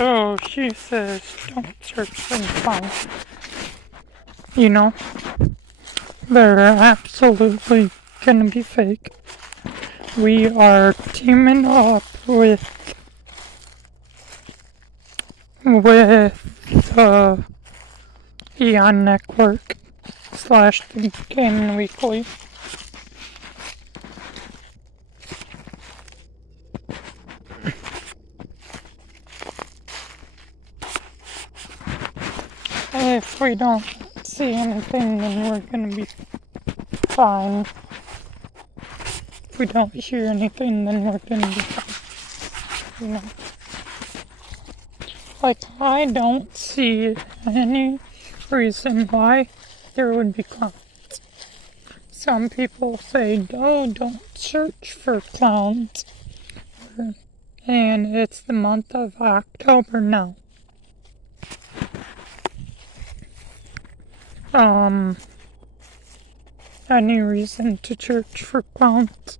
So she says, don't search for clowns. You know, they're absolutely gonna be fake. We are teaming up with EONnetwork / the Gaming Weekly. If we don't see anything, then we're gonna be fine. If we don't hear anything, then we're gonna be fine. You know? Like, I don't see any reason why there would be clowns. Some people say, oh, don't search for clowns. And it's the month of October now. Any reason to search for clowns?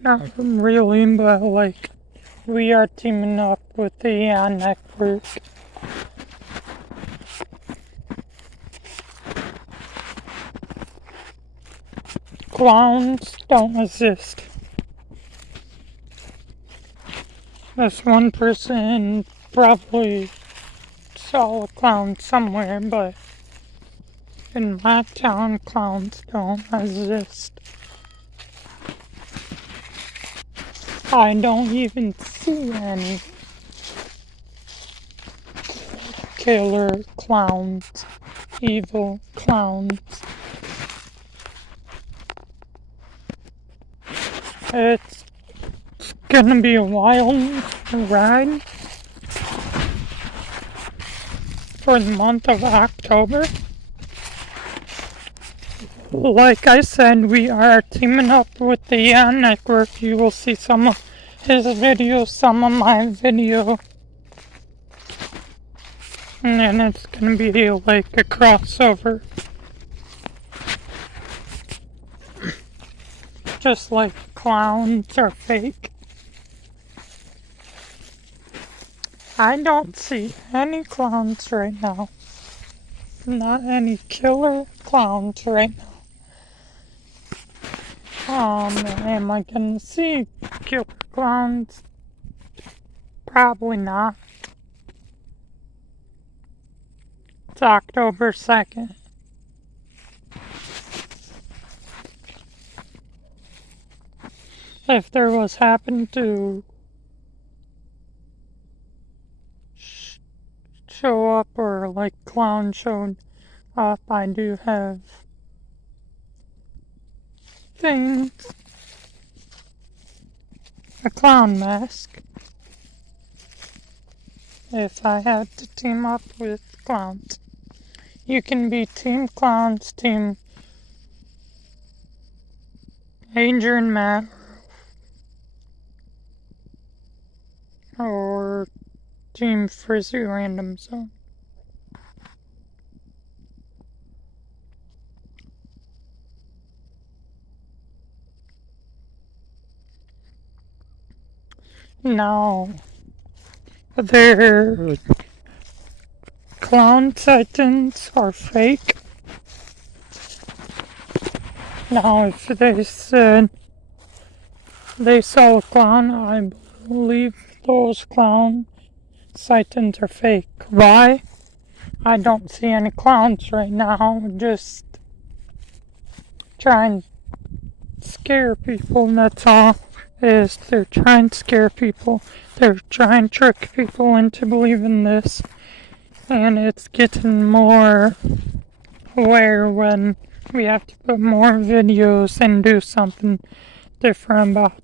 Not really, but like, we are teaming up with the EONnetwork. Clowns don't exist. This one person probably saw a clown somewhere, but in my town, clowns don't exist. I don't even see any killer clowns, evil clowns. It's gonna be a wild ride for the month of October. Like I said, we are teaming up with the EONnetwork. You will see some of his videos, some of my video. And then it's gonna be like a crossover. Just like clowns are fake. I don't see any clowns right now. Not any killer clowns right now. Am I gonna see killer clowns? Probably not. It's October 2nd. If there was happened to show up or like clown showed up, I do have things. A clown mask. If I had to team up with clowns. You can be Team Clowns, Team Angel and Matt, or Team Frizzy Random Zone. Now, their clown titans are fake. Now, if they said they saw a clown, I believe those clown titans are fake. Why? I don't see any clowns right now. Just trying to scare people, that's all. They're trying to scare people. They're trying to trick people into believing this. And it's getting more aware when we have to put more videos and do something different about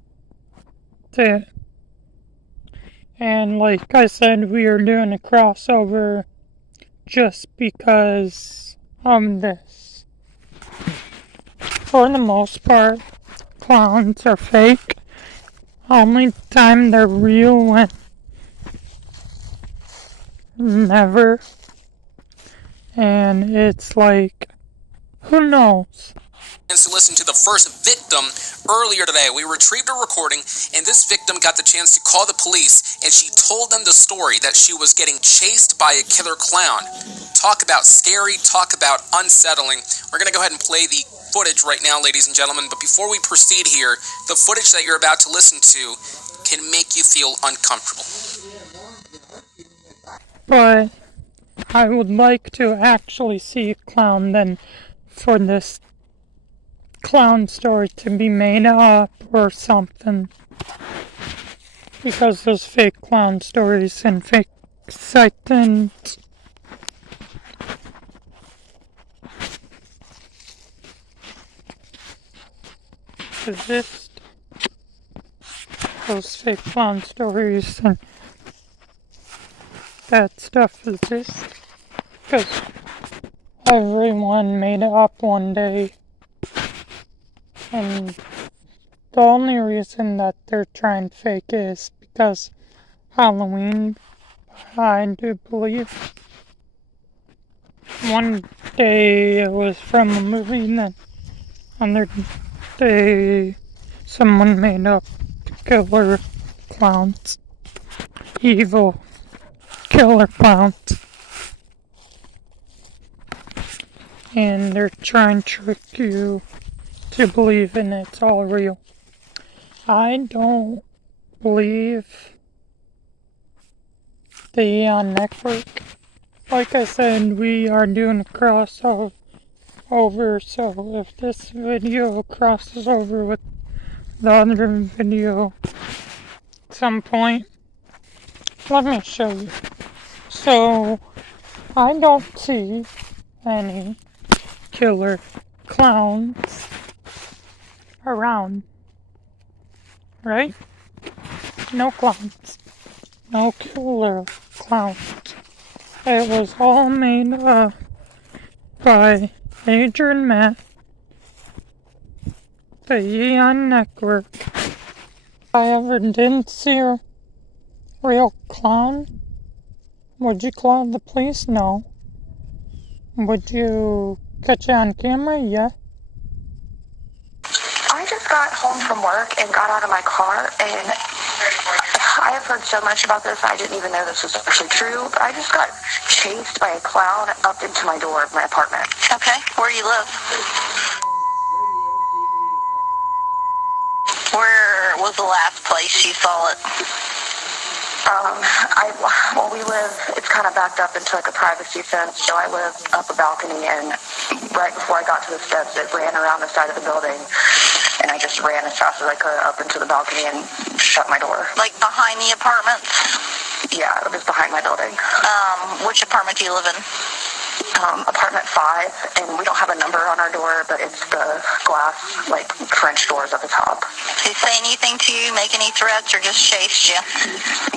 it. And like I said, we are doing a crossover just because of this. For the most part, clowns are fake. Only time they're real when never. And it's like, who knows? To listen to the first victim earlier today. We retrieved a recording, and this victim got the chance to call the police, and she told them the story that she was getting chased by a killer clown. Talk about scary, talk about unsettling. We're going to go ahead and play the footage right now, ladies and gentlemen, but before we proceed here, the footage that you're about to listen to can make you feel uncomfortable. But I would like to actually see a clown than for this clown story to be made up or something. Because those fake clown stories and fake sightings. Exist. Those fake clown stories and that stuff exists. Because everyone made it up one day. And the only reason that they're trying to fake it is because Halloween, I do believe. One day it was from a movie, and then another day someone made up killer clowns. Evil killer clowns. And they're trying to trick you to believe in it's all real. I don't believe the EONnetwork. Like I said, we are doing a crossover, so if this video crosses over with the other video at some point, let me show you. So, I don't see any killer clowns around, right? No clowns. No killer clowns. It was all made up by Adrian Matt, the EONnetwork. I ever didn't see a real clown. Would you call the police? No. Would you catch it on camera? Yeah. I just got home from work and got out of my car, and I have heard so much about this, I didn't even know this was actually true, but I just got chased by a clown up into my door of my apartment. Okay, where do you live? Where was the last place you saw it? We live, it's kind of backed up into like a privacy fence, so I live up a balcony, and right before I got to the steps, it ran around the side of the building, and I just ran as fast as I could up into the balcony and shut my door. Like behind the apartments? Yeah, it was behind my building. Which apartment do you live in? Apartment 5, and we don't have a number on our door, but it's the glass, like, French doors at the top. Did he say anything to you, make any threats, or just chased you?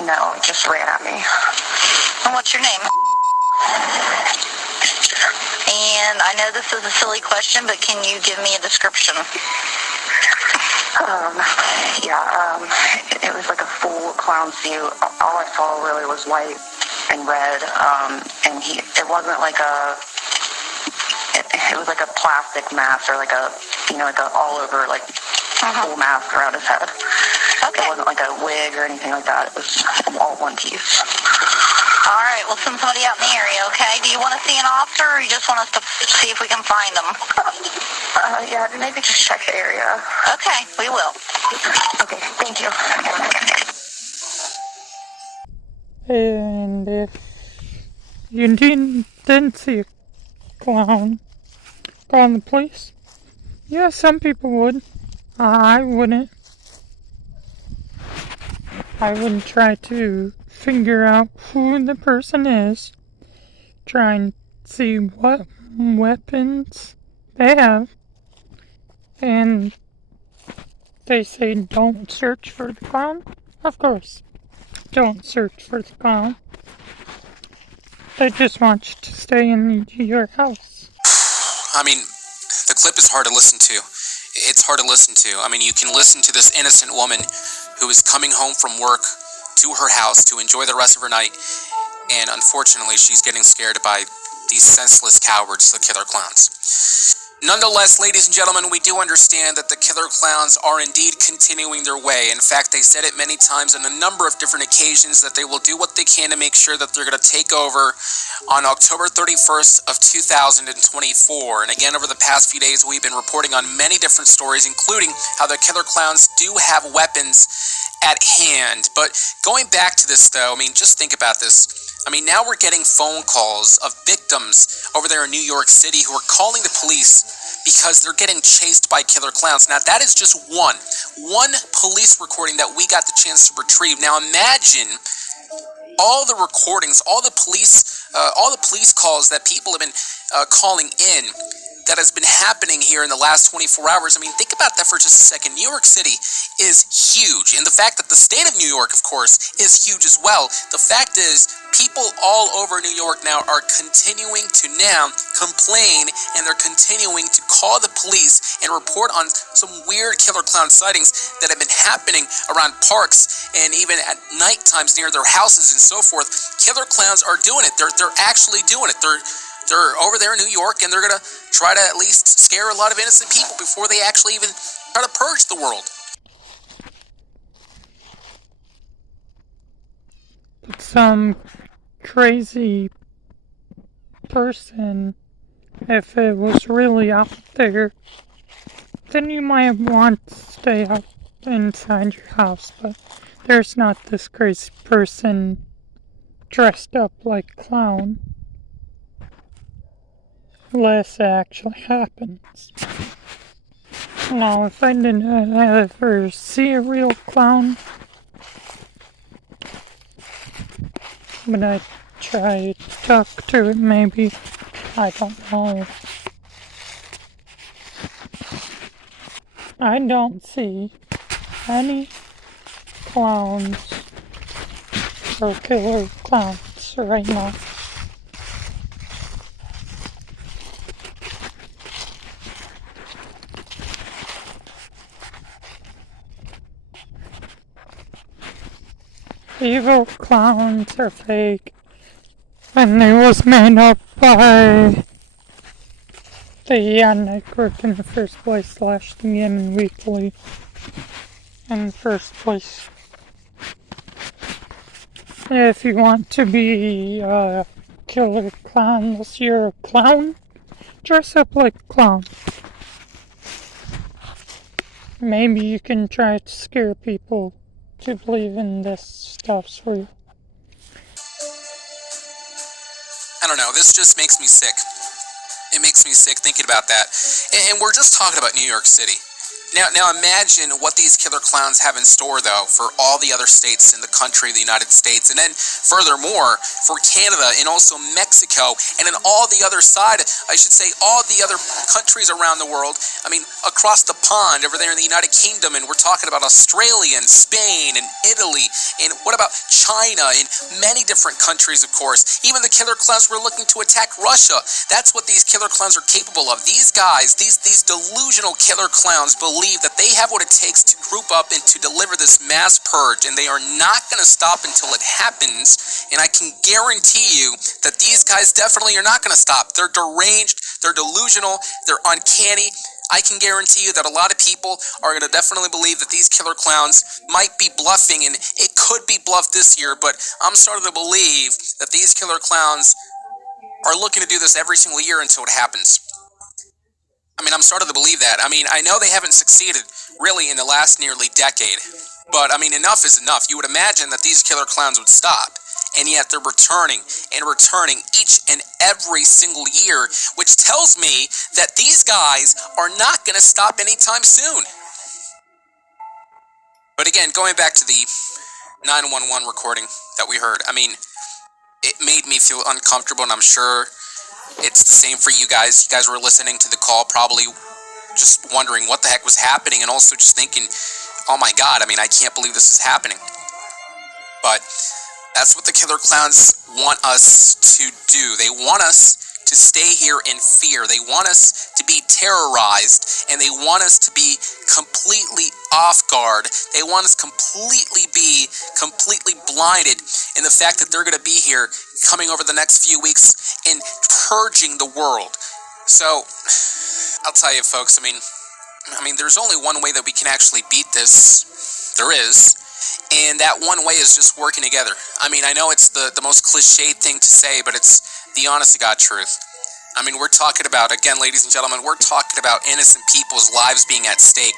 No, it just ran at me. And what's your name? And I know this is a silly question, but can you give me a description? It was like a full clown suit. All I saw really was white and red, and it wasn't like it was like a plastic mask, or like a all over, like, full mask around his head. Okay. It wasn't like a wig or anything like that. It was all one piece. All right, we'll send somebody out in the area, okay? Do you want to see an officer, or you just want us to see if we can find them? Yeah, maybe just check the area. Okay, we will. Okay, thank you. And if you didn't see a clown, call the police? Yeah, some people would. I wouldn't. I would try to figure out who the person is, try and see what weapons they have, and they say don't search for the clown. Of course, don't search for the clown. They just want you to stay in your house. I mean, the clip is hard to listen to. It's hard to listen to. I mean, you can listen to this innocent woman who is coming home from work to her house to enjoy the rest of her night, and unfortunately she's getting scared by these senseless cowards, the killer clowns. Nonetheless, ladies and gentlemen, we do understand that the killer clowns are indeed continuing their way. In fact, they said it many times on a number of different occasions that they will do what they can to make sure that they're going to take over on October 31st of 2024. And again, over the past few days, we've been reporting on many different stories, including how the killer clowns do have weapons at hand. But going back to this, though, I mean, just think about this. I mean, now we're getting phone calls of victims over there in New York City who are calling the police because they're getting chased by killer clowns. Now, that is just one police recording that we got the chance to retrieve. Now, imagine all the recordings, all the police calls that people have been calling in that has been happening here in the last 24 hours. I mean, think about that for just a second. New York City is huge, and the fact that the state of New York, of course, is huge as well. The fact is, people all over New York now are continuing to now complain, and they're continuing to call the police and report on some weird killer clown sightings that have been happening around parks and even at night times near their houses and so forth. Killer clowns are doing it. They're actually doing it. They're over there in New York, and they're going to try to at least scare a lot of innocent people before they actually even try to purge the world. Some crazy person, if it was really out there, then you might want to stay out inside your house, but there's not this crazy person dressed up like clown. Unless it actually happens. Now, if I didn't ever see a real clown, but I try to talk to it, maybe. I don't know. I don't see any clowns or killer clowns right now. Evil clowns are fake, and it was made up by the EONnetwork in the first place, / the EON Weekly in the first place. If you want to be a killer clown, unless you're a clown, dress up like a clown. Maybe you can try to scare people to believe in this stuff for you. I don't know, this just makes me sick. It makes me sick thinking about that. And we're just talking about New York City. Now imagine what these killer clowns have in store, though, for all the other states in the country, the United States, and then furthermore, for Canada and also Mexico, and then all the other side, I should say, all the other countries around the world. I mean, across the pond, over there in the United Kingdom, and we're talking about Australia and Spain and Italy, and what about China and many different countries, of course. Even the killer clowns were looking to attack Russia. That's what these killer clowns are capable of. These guys, these delusional killer clowns believe that they have what it takes to group up and to deliver this mass purge, and they are not going to stop until it happens. And I can guarantee you that these guys definitely are not going to stop. They're deranged, they're delusional, they're uncanny. I can guarantee you that a lot of people are going to definitely believe that these killer clowns might be bluffing, and it could be bluffed this year, but I'm starting to believe that these killer clowns are looking to do this every single year until it happens. I mean, I'm starting to believe that. I mean, I know they haven't succeeded really in the last nearly decade, but I mean, enough is enough. You would imagine that these killer clowns would stop, and yet they're returning and returning each and every single year, which tells me that these guys are not going to stop anytime soon. But again, going back to the 911 recording that we heard, I mean, it made me feel uncomfortable, and I'm sure it's the same for you guys. You guys were listening to the call, probably just wondering what the heck was happening, and also just thinking, oh my God, I mean, I can't believe this is happening. But that's what the killer clowns want us to do. They want us to stay here in fear. They want us to be terrorized, and they want us to be completely off guard. They want us completely blinded in the fact that they're going to be here coming over the next few weeks and purging the world. So I'll tell you, folks, I mean, there's only one way that we can actually beat this. There is. And that one way is just working together. I mean, I know it's the most cliched thing to say, but it's the honest to God truth. I mean, we're talking about, again, ladies and gentlemen, we're talking about innocent people's lives being at stake.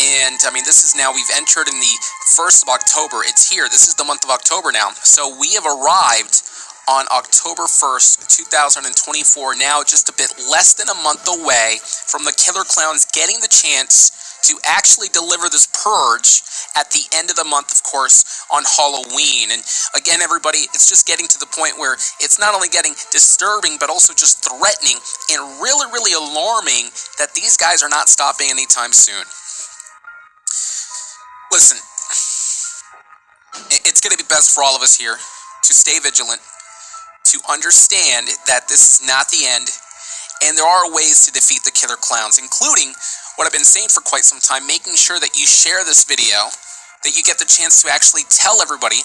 And, I mean, this is now, we've entered in the 1st of October. It's here. This is the month of October now. So we have arrived on October 1st, 2024, now just a bit less than a month away from the killer clowns getting the chance to actually deliver this purge at the end of the month, of course, on Halloween. And again, everybody, it's just getting to the point where it's not only getting disturbing, but also just threatening and really, really alarming that these guys are not stopping anytime soon. Listen, it's going to be best for all of us here to stay vigilant, to understand that this is not the end, and there are ways to defeat the killer clowns, including what I've been saying for quite some time, making sure that you share this video, that you get the chance to actually tell everybody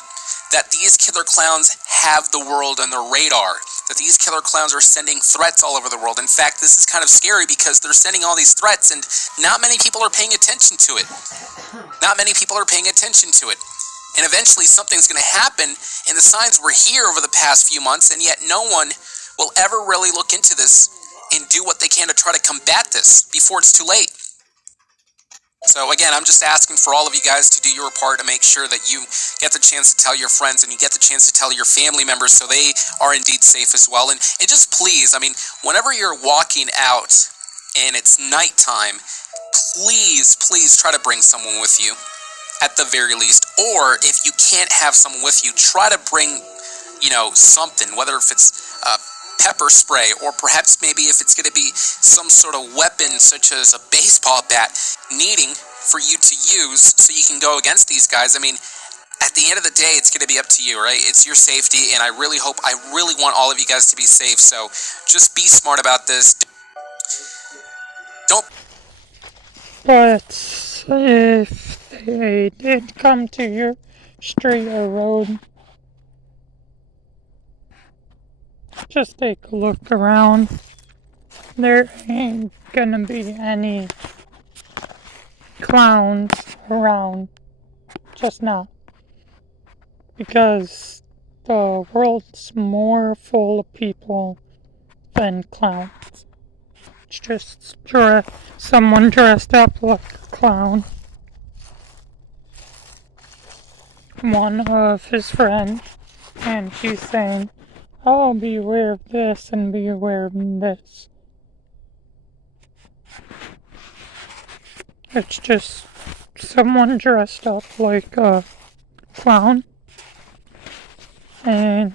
that these killer clowns have the world on their radar, that these killer clowns are sending threats all over the world. In fact, this is kind of scary because they're sending all these threats and not many people are paying attention to it. Not many people are paying attention to it. And eventually something's going to happen, and the signs were here over the past few months, and yet no one will ever really look into this and do what they can to try to combat this before it's too late. So again, I'm just asking for all of you guys to do your part to make sure that you get the chance to tell your friends and you get the chance to tell your family members so they are indeed safe as well. And just please, I mean, whenever you're walking out and it's nighttime, please try to bring someone with you at the very least. Or if you can't have someone with you, try to bring, something, whether if it's pepper spray, or perhaps maybe if it's going to be some sort of weapon such as a baseball bat needing for you to use so you can go against these guys. I mean, at the end of the day, it's going to be up to you, right? It's your safety, and I really want all of you guys to be safe, so just be smart about this. Don't. But if they did come to your street or road, just take a look around. There ain't gonna be any clowns around. Just not. Because the world's more full of people than clowns. It's just someone dressed up like a clown. One of his friends, and he's saying, "Oh, be aware of this and be aware of this." It's just someone dressed up like a clown, and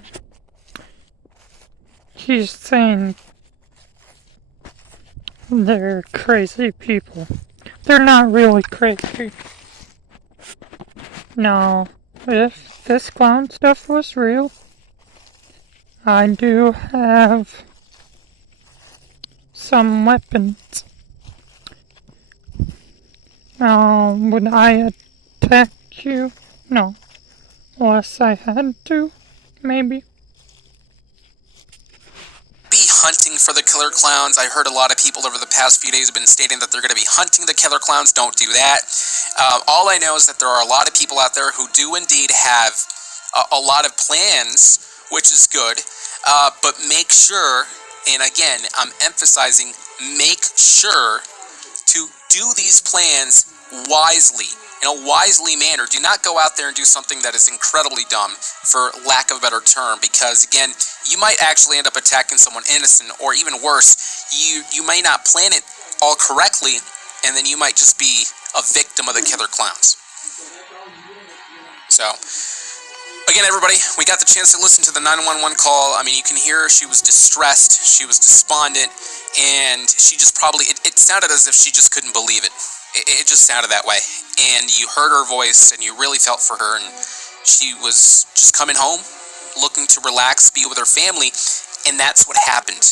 he's saying they're crazy people. They're not really crazy. No, if this clown stuff was real, I do have some weapons. Would I attack you? No. Unless I had to, maybe. Be hunting for the killer clowns. I heard a lot of people over the past few days have been stating that they're going to be hunting the killer clowns. Don't do that. All I know is that there are a lot of people out there who do indeed have a lot of plans, which is good, but make sure, and again, I'm emphasizing, make sure to do these plans wisely, in a wisely manner. Do not go out there and do something that is incredibly dumb, for lack of a better term, because again, you might actually end up attacking someone innocent, or even worse, you may not plan it all correctly, and then you might just be a victim of the killer clowns. So, again, everybody, we got the chance to listen to the 911 call. I mean, you can hear she was distressed, she was despondent, and she just probably, it sounded as if she just couldn't believe it. It just sounded that way. And you heard her voice, and you really felt for her, and she was just coming home, looking to relax, be with her family, and that's what happened.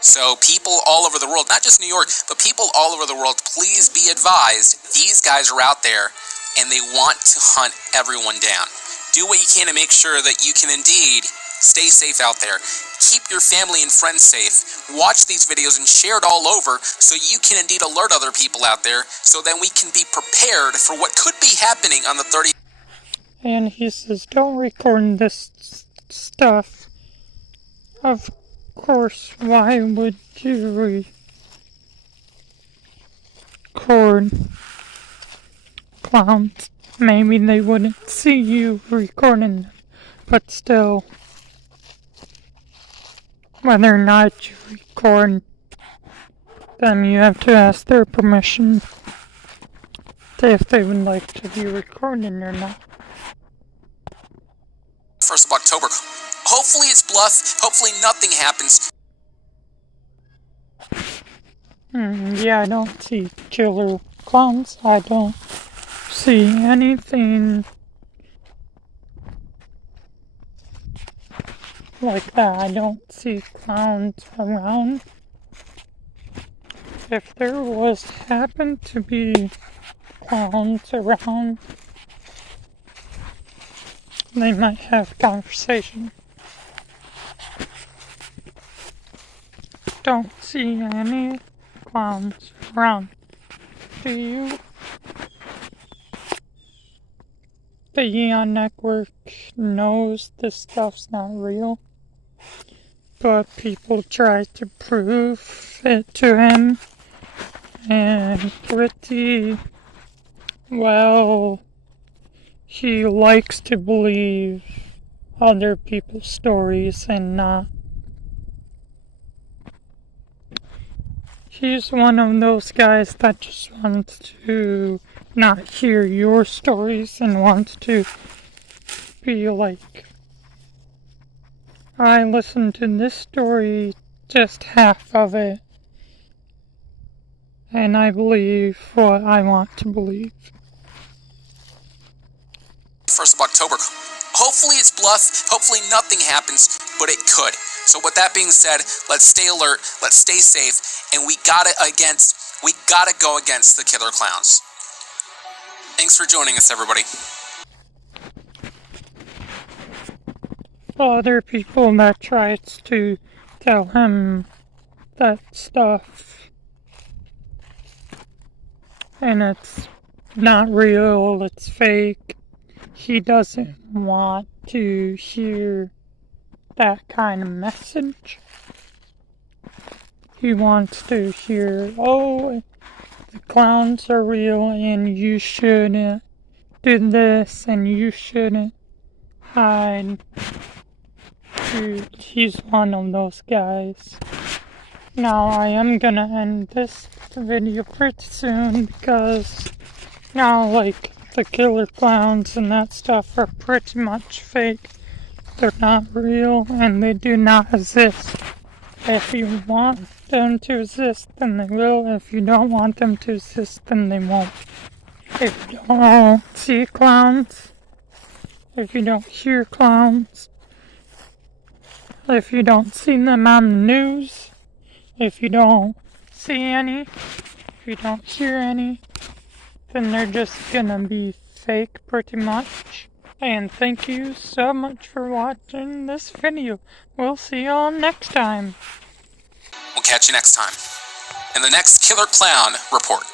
So people all over the world, not just New York, but people all over the world, please be advised, these guys are out there, and they want to hunt everyone down. Do what you can to make sure that you can indeed Stay safe out there. Keep your family and friends safe. Watch these videos and share it all over so you can indeed alert other people out there so then we can be prepared for what could be happening on the 30th. And he says, don't record this stuff. Of course, why would you record clowns? Maybe they wouldn't see you recording them, but still, whether or not you record them, you have to ask their permission if they would like to be recorded or not. 1st of October. Hopefully it's bluff. Hopefully nothing happens. Yeah, I don't see killer clowns. I don't see anything like that. I don't see clowns around. If there happened to be clowns around, they might have conversation. Don't see any clowns around. Do you? The EONnetwork knows this stuff's not real, but people try to prove it to him, and pretty well, he likes to believe other people's stories and not. He's one of those guys that just wants to not hear your stories and wants to be like, I listened to this story, just half of it, and I believe what I want to believe. 1st of October. Hopefully it's bluff. Hopefully nothing happens, but it could. So with that being said, let's stay alert, let's stay safe, and we gotta go against the killer clowns. Thanks for joining us, everybody. Other people that tries to tell him that stuff, and it's not real, it's fake. He doesn't want to hear that kind of message. He wants to hear, oh, the clowns are real and you shouldn't do this and you shouldn't hide. Dude, he's one of those guys. Now, I am gonna end this video pretty soon because now, like, the killer clowns and that stuff are pretty much fake. They're not real and they do not exist. If you want them to exist, then they will. If you don't want them to exist, then they won't. If you don't see clowns, if you don't hear clowns, if you don't see them on the news, if you don't see any, if you don't hear any, then they're just gonna be fake pretty much. And thank you so much for watching this video. We'll see y'all next time. We'll catch you next time in the next Killer Clown Report.